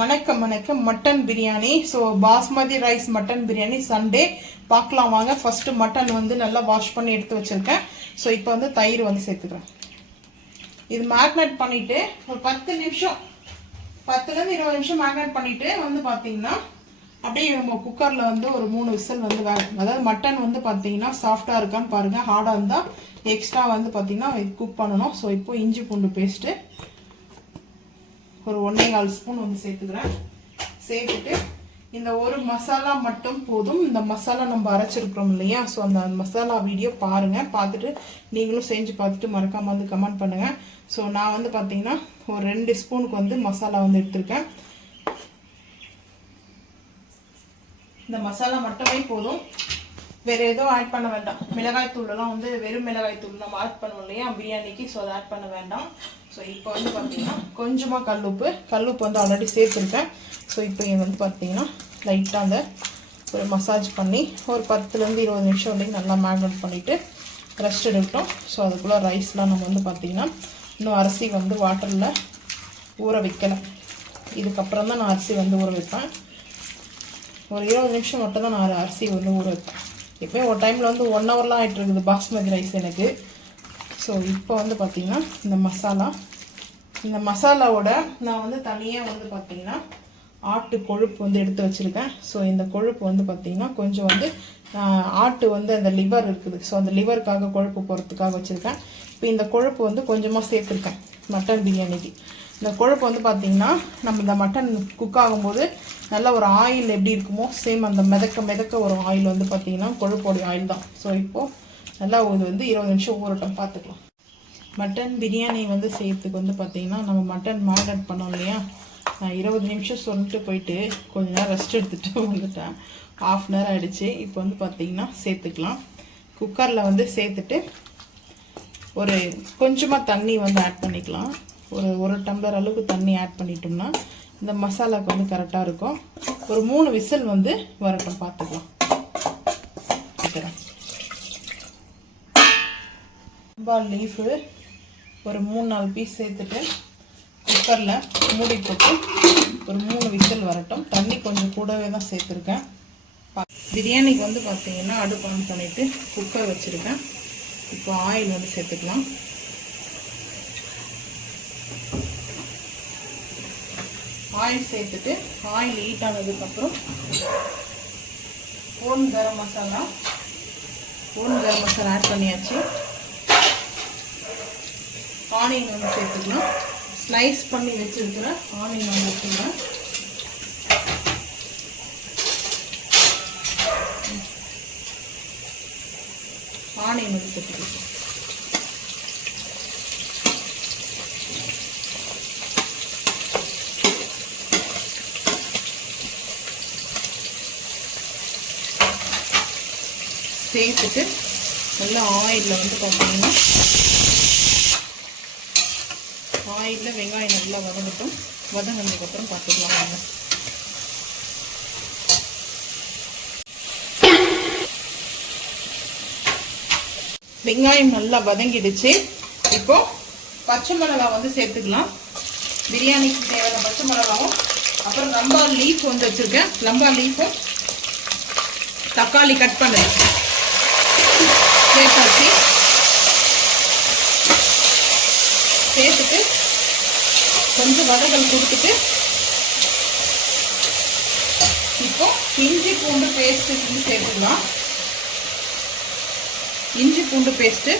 வணக்கம் வணக்கம். Mutton biryani. So basmati rice mutton biryani Sunday பார்க்கலாம் வாங்க. ஃபர்ஸ்ட் மட்டன் வந்து நல்லா வாஷ் பண்ணி எடுத்து வச்சிருக்கேன். ஸோ இப்போ வந்து தயிர் வந்து சேர்த்துக்கிறேன். இது மேக்னேட் பண்ணிட்டு ஒரு 10 நிமிஷம் 10லேருந்து 20 நிமிஷம் மேக்னேட் பண்ணிட்டு வந்து பார்த்தீங்கன்னா அப்படியே நம்ம குக்கரில் வந்து ஒரு 3 விசில் வந்து வேகும். அதாவது மட்டன் வந்து பார்த்தீங்கன்னா சாஃப்டாக இருக்கான்னு பாருங்கள். ஹார்டாக இருந்தால் எக்ஸ்ட்ரா வந்து பார்த்தீங்கன்னா குக் பண்ணணும். ஸோ இப்போ இஞ்சி பூண்டு பேஸ்ட்டு ஒரு 1.25 ஸ்பூன் வந்து சேர்த்துக்கிறேன். சேர்த்துட்டு இந்த ஒரு மசாலா மட்டும் போதும். இந்த மசாலா நம்ம அரைச்சிருக்கிறோம் இல்லையா, ஸோ அந்த மசாலா வீடியோ பாருங்கள். பார்த்துட்டு நீங்களும் செஞ்சு பார்த்துட்டு மறக்காமல் வந்து கமெண்ட் பண்ணுங்கள். ஸோ நான் வந்து பார்த்தீங்கன்னா ஒரு 2 ஸ்பூனுக்கு வந்து மசாலா வந்து எடுத்திருக்கேன். இந்த மசாலா மட்டுமே போதும், வேறு எதுவும் ஆட் பண்ண வேண்டாம். மிளகாய் தூளெல்லாம் வந்து வெறும் மிளகாய் தூள் நம்ம ஆட் பண்ணுவோம் இல்லையா பிரியாணிக்கு, ஸோ அதை ஆட் பண்ண வேண்டாம். ஸோ இப்போ வந்து பார்த்தீங்கன்னா கொஞ்சமாக கல்லுப்பு வந்து ஆல்ரெடி சேர்த்துருக்கேன். ஸோ இப்போ வந்து பார்த்தீங்கன்னா லைட்டாக அந்த ஒரு மசாஜ் பண்ணி ஒரு 10லேருந்து 20 நிமிஷம் வரைக்கும் நல்லா மேக்னேட் பண்ணிவிட்டு ரெஸ்ட் எடுக்கட்டும். ஸோ அதுக்குள்ளே ரைஸ்லாம் நம்ம வந்து பார்த்திங்கன்னா இன்னும் அரிசி வந்து வாட்டரில் ஊற வைக்கலை. இதுக்கப்புறம் தான் நான் அரிசி வந்து ஊற வைப்பேன். ஒரு 20 நிமிஷம் மட்டும் தான் நான் அரிசி வந்து ஊற வைப்பேன். எப்போயும் ஒரு டைமில் வந்து 1 ஹவர்லாம் ஆகிட்டு இருக்குது பாஸ்மதி ரைஸ் எனக்கு. ஸோ இப்போ வந்து பார்த்திங்கன்னா இந்த மசாலாவோட நான் வந்து தனியாக வந்து பார்த்திங்கன்னா ஆட்டு கொழுப்பு வந்து எடுத்து வச்சுருக்கேன். ஸோ இந்த கொழுப்பு வந்து பார்த்திங்கன்னா கொஞ்சம் வந்து ஆட்டு வந்து அந்த லிவர் இருக்குது, ஸோ அந்த லிவருக்காக கொழுப்பு போகிறதுக்காக வச்சுருக்கேன். இப்போ இந்த கொழுப்பு வந்து கொஞ்சமாக சேர்த்துருக்கேன் மட்டன் பிரியாணிக்கு. இந்த கொழுப்பு வந்து பார்த்திங்கன்னா நம்ம இந்த மட்டன் குக் ஆகும்போது நல்ல ஒரு ஆயில் எப்படி இருக்குமோ சேம் அந்த மிதக்க ஒரு ஆயில் வந்து பார்த்திங்கன்னா கொழுப்போடைய ஆயில் தான். ஸோ இப்போது நல்லா இது வந்து 20 நிமிஷம் ஊறட்டும், பார்த்துக்கலாம். மட்டன் பிரியாணி வந்து செய்யறதுக்கு வந்து பார்த்திங்கன்னா நம்ம மட்டன் மேரினேட் பண்ணோம் இல்லையா, நான் 20 நிமிஷம் சொல்லிட்டு போயிட்டு கொஞ்ச நேரம் ரெஸ்ட் எடுத்துகிட்டு வந்துட்டேன். ½ நேரம் ஆகிடுச்சு. இப்போ வந்து பார்த்திங்கன்னா சேர்த்துக்கலாம். குக்கரில் வந்து சேர்த்துட்டு ஒரு கொஞ்சமாக தண்ணி வந்து ஆட் பண்ணிக்கலாம். ஒரு டம்ளர் அளவுக்கு தண்ணி ஆட் பண்ணிட்டோம்னா இந்த மசாலாவுக்கு வந்து கரெக்டாக இருக்கும். ஒரு 3 விசில் வந்து வரட்டும், பார்த்துக்கலாம். லீஃபு ஒரு 3-4 பீஸ் சேர்த்துட்டு குக்கரில் மூடி போட்டு ஒரு 3 விசில் வரட்டும். தண்ணி கொஞ்சம் கூடவே தான் சேர்த்துருக்கேன். பிரியாணிக்கு வந்து பார்த்திங்கன்னா அடுப்பு ஆன் பண்ணிவிட்டு குக்கர் வச்சுருக்கேன். இப்போ ஆயில் வந்து சேர்த்துக்கலாம். ஆயில் சேர்த்துட்டு ஆயில் ஹீட் ஆனதுக்கப்புறம் ஓன் கரம் மசாலா ஆட் பண்ணியாச்சு. ஆனியன் வந்து சேர்த்துக்கலாம். ஸ்லைஸ் பண்ணி வச்சுருக்கிற ஆனியன் வந்து வச்சுக்கலாம். ஆனியன் வந்து சேர்த்துக்கலாம். சேர்த்துட்டு நல்லா ஆயிலில் வந்து பார்த்தீங்கன்னா ஆயிலில் வெங்காயம் நல்லா வதங்கினதுக்கப்புறம் பார்த்துக்கலாம் வாங்க. வெங்காயம் நல்லா வதங்கிடுச்சு. இப்போ பச்சை மிளகாய் வந்து சேர்த்துக்கலாம். பிரியாணிக்கு தேவையான பச்சை மிளகாவும் அப்புறம் லம்பா லீஃப் வந்து வச்சுருக்கேன். லம்பா லீஃபும் தக்காளி கட் பண்ணு சேர்த்தாச்சு. சேர்த்துட்டு கொஞ்சம் வதங்கள் கொடுத்துட்டு இப்போ இஞ்சி பூண்டு பேஸ்ட்டு சேர்த்துக்கலாம். இஞ்சி பூண்டு பேஸ்ட்டு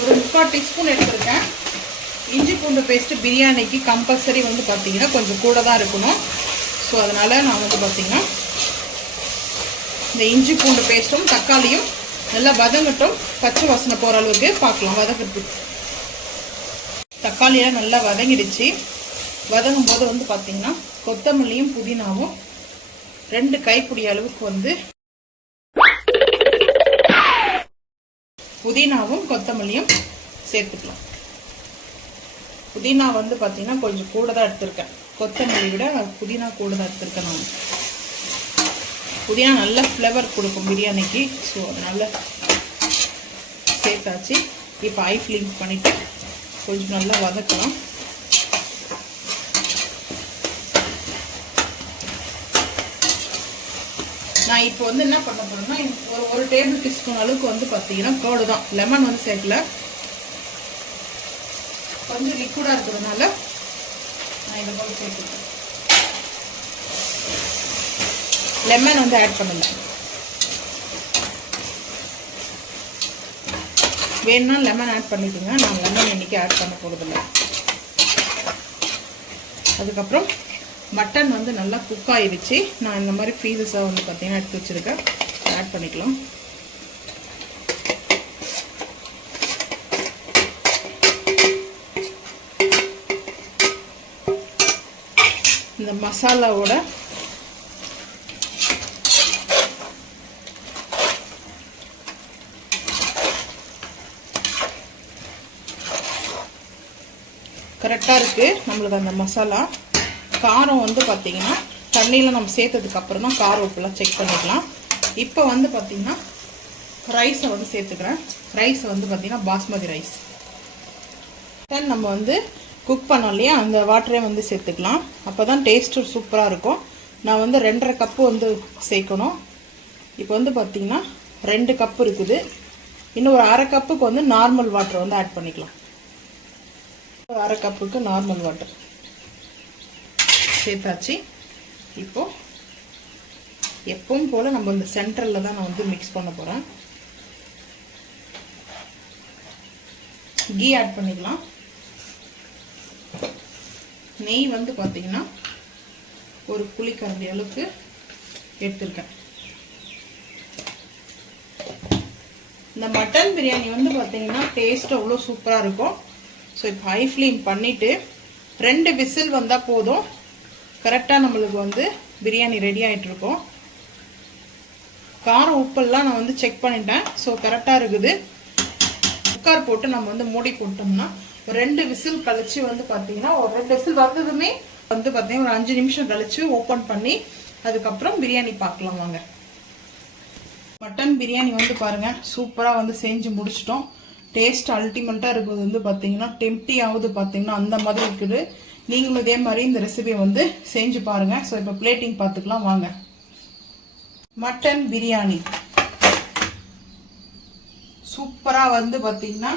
ஒரு 3/4 டீஸ்பூன் எடுத்துருக்கேன். இஞ்சி பூண்டு பேஸ்ட்டு பிரியாணிக்கு கம்பல்சரி வந்து பார்த்திங்கன்னா கொஞ்சம் கூட தான் இருக்கணும். ஸோ அதனால் நான் வந்து பார்த்திங்கன்னா இந்த இஞ்சி பூண்டு பேஸ்ட்டும் தக்காளியும் நல்லா வதங்கட்டும். பச்சை வாசனை போகிற அளவுக்கு பார்க்கலாம் வதங்கிறதுக்கு. தக்காளியெல்லாம் நல்லா வதங்கிடுச்சு. வதங்கும் போது வந்து பார்த்திங்கன்னா கொத்தமல்லியும் புதினாவும் 2 கைப்பிடி அளவுக்கு வந்து புதினாவும் கொத்தமல்லியும் சேர்த்துக்கலாம். புதினா வந்து பார்த்திங்கன்னா கொஞ்சம் கூட தான் எடுத்திருக்கேன். கொத்தமல்லி விட புதினா கூட தான் எடுத்திருக்கேன் நான். புதினா நல்ல ஃப்ளேவர் கொடுக்கும் பிரியாணிக்கு. ஸோ அதனால் சேர்த்தாச்சு. இப்போ ஐ ஃப்ளேம் பண்ணிவிட்டு கொஞ்சம் நல்லா வதக்கலாம். நான் இப்போ வந்து என்ன பண்ண போறேன்னா ஒரு டேபிள் டீஸ்பூன் அளவுக்கு வந்து பார்த்தீங்கன்னா கர்டு தான், லெமன் வந்து சேர்க்கல. கொஞ்சம் லிக்விடாக இருக்கிறதுனால நான் இதை போல் சேர்த்துக்கிறேன். லெமன் வந்து ஆட் பண்ணல. வேணும்னா லெமன் ஆட் பண்ணிக்கோங்க. நான் லெமன் இன்னைக்கு ஆட் பண்ண போகிறதில்ல. அதுக்கப்புறம் மட்டன் வந்து நல்லா குக் ஆகிடுச்சு. நான் இந்த மாதிரி பீசஸாக வந்து பார்த்தீங்கன்னா எடுத்து வச்சுருக்கேன். ஆட் பண்ணிக்கலாம். இந்த மசாலாவோட கரெக்டாக இருக்குது நம்மளுக்கு அந்த மசாலா. காரம் வந்து பார்த்திங்கன்னா தண்ணியில் நம்ம சேர்த்ததுக்கப்புறம் தான் காரம் உப்புலாம் செக் பண்ணிக்கலாம். இப்போ வந்து பார்த்திங்கன்னா ரைஸை வந்து சேர்த்துக்கிறேன். ரைஸ் வந்து பார்த்திங்கன்னா பாஸ்மதி ரைஸ். நம்ம வந்து குக் பண்ணோம் இல்லையா, அந்த வாட்டரே வந்து சேர்த்துக்கலாம். அப்போ தான் டேஸ்ட்டு சூப்பராக இருக்கும். நான் வந்து 2.5 கப்பு வந்து சேர்க்கணும். இப்போ வந்து பார்த்திங்கன்னா 2 கப்பு இருக்குது. இன்னும் ஒரு 1/2 கப்புக்கு வந்து நார்மல் வாட்டர் வந்து ஆட் பண்ணிக்கலாம். 1/2 கப்புக்கு நார்மல் வாட்டர் சேர்த்தாச்சு. இப்போது எப்பவும் போல் நம்ம இந்த சென்டரில் தான் நான் வந்து மிக்ஸ் பண்ண போகிறேன். கீ ஆட் பண்ணிக்கலாம். நெய் வந்து பார்த்தீங்கன்னா ஒரு புளிக்கரண்டி அளவுக்கு எடுத்துருக்கேன். இந்த மட்டன் பிரியாணி வந்து பார்த்தீங்கன்னா டேஸ்ட் அவ்வளோ சூப்பராக இருக்கும். ஸோ இப்போ ஹை ஃப்ளேம் பண்ணிவிட்டு 2 விசில் வந்தால் போதும். கரெக்டாக நம்மளுக்கு வந்து பிரியாணி ரெடி ஆகிட்டுருக்கோம். காரம் உப்பெல்லாம் நான் வந்து செக் பண்ணிட்டேன். ஸோ கரெக்டாக இருக்குது. குக்கர் போட்டு நம்ம வந்து மூடி போட்டோம்னா 2 விசில் கழிச்சு வந்து பார்த்தீங்கன்னா ஒரு 2 விசில் வந்ததுமே வந்து பார்த்தீங்கன்னா ஒரு 5 நிமிஷம் கழிச்சு ஓப்பன் பண்ணி அதுக்கப்புறம் பிரியாணி பார்க்கலாம் வாங்க. மட்டன் பிரியாணி வந்து பாருங்கள் சூப்பராக வந்து செஞ்சு முடிச்சிட்டோம். டேஸ்ட் அல்டிமேட்டாக இருக்குது. வந்து பார்த்தீங்கன்னா டெம்ப்டி ஆகுது பார்த்தீங்கன்னா அந்த மாதிரி இருக்குது. நீங்களும் இதே மாதிரி இந்த ரெசிபியை வந்து செஞ்சு பாருங்கள். ஸோ இப்போ பிளேட்டிங் பார்த்துக்கலாம் வாங்க. மட்டன் பிரியாணி சூப்பராக வந்து பார்த்தீங்கன்னா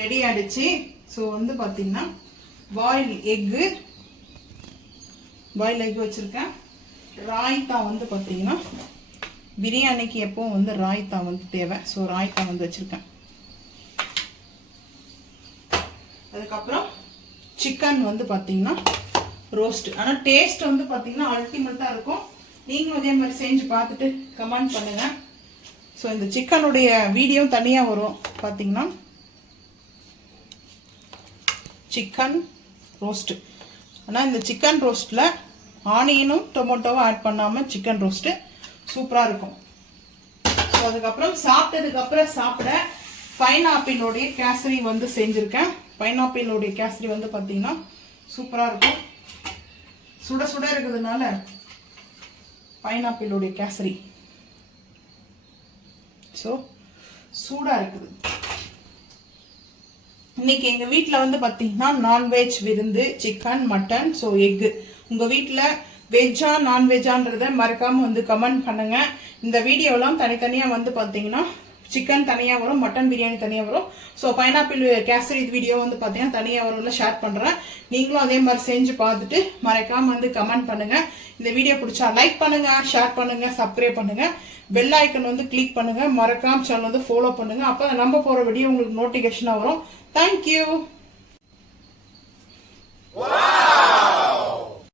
ரெடி ஆகிடுச்சு. ஸோ வந்து பார்த்தீங்கன்னா பாயில் எக்கு வச்சுருக்கேன். ராய்த்தா வந்து பார்த்தீங்கன்னா பிரியாணிக்கு எப்பவும் வந்து ராய்த்தா வந்து தேவை. ஸோ ராய்த்தா வந்து வச்சுருக்கேன். அதுக்கப்புறம் சிக்கன் வந்து பார்த்தீங்கன்னா ரோஸ்ட். ஆனால் டேஸ்ட் வந்து பார்த்தீங்கன்னா அல்டிமேட்டாக இருக்கும். நீங்களும் இதே மாதிரி செஞ்சு பார்த்துட்டு கமெண்ட் பண்ணுங்கள். ஸோ இந்த சிக்கனுடைய வீடியோ தனியாக வரும் பார்த்தீங்கன்னா. Chicken roast. ஆனால் இந்த சிக்கன் ரோஸ்ட்டில் ஆனியனும் டொமேட்டோவும் ஆட் பண்ணாமல் சிக்கன் ரோஸ்ட்டு சூப்பராக இருக்கும். ஸோ அதுக்கப்புறம் சாப்பிட்டதுக்கப்புறம் சாப்பிட பைனாப்பிளோடைய கேசரி வந்து செஞ்சுருக்கேன். பைனாப்பிளோடைய கேசரி வந்து பார்த்தீங்கன்னா சூப்பராக இருக்கும். சுட சுட இருக்கிறதுனால பைனாப்பிளோடைய கேசரி ஸோ சூடாக இருக்குது. இன்னைக்கு எங்கள் வீட்டில் வந்து பார்த்தீங்கன்னா நான்வெஜ் விருந்து, சிக்கன், மட்டன், ஸோ எக்கு. உங்கள் வீட்டில் வெஜ்ஜா நான்வெஜ்ஜான்றதை மறக்காமல் வந்து கமெண்ட் பண்ணுங்கள். இந்த வீடியோலாம் தனித்தனியாக வந்து பார்த்தீங்கன்னா சிக்கன் தனியாக வரும், மட்டன் பிரியாணி தனியாக வரும். ஸோ பைனாப்பிள் கேசரி வீடியோ வந்து பார்த்தீங்கன்னா தனியாக வரும்ல ஷேர் பண்ணுறேன். நீங்களும் அதே மாதிரி செஞ்சு பார்த்துட்டு மறக்காமல் வந்து கமெண்ட் பண்ணுங்கள். இந்த வீடியோ பிடிச்சா லைக் பண்ணுங்கள், ஷேர் பண்ணுங்கள், சப்ஸ்கிரைப் பண்ணுங்கள், பெல் ஐக்கன் வந்து கிளிக் பண்ணுங்கள். மறக்காம சேனல் வந்து ஃபாலோ பண்ணுங்கள். அப்போ நம்ம போகிற வீடியோ உங்களுக்கு நோட்டிஃபிகேஷனாக வரும். தேங்க்யூ.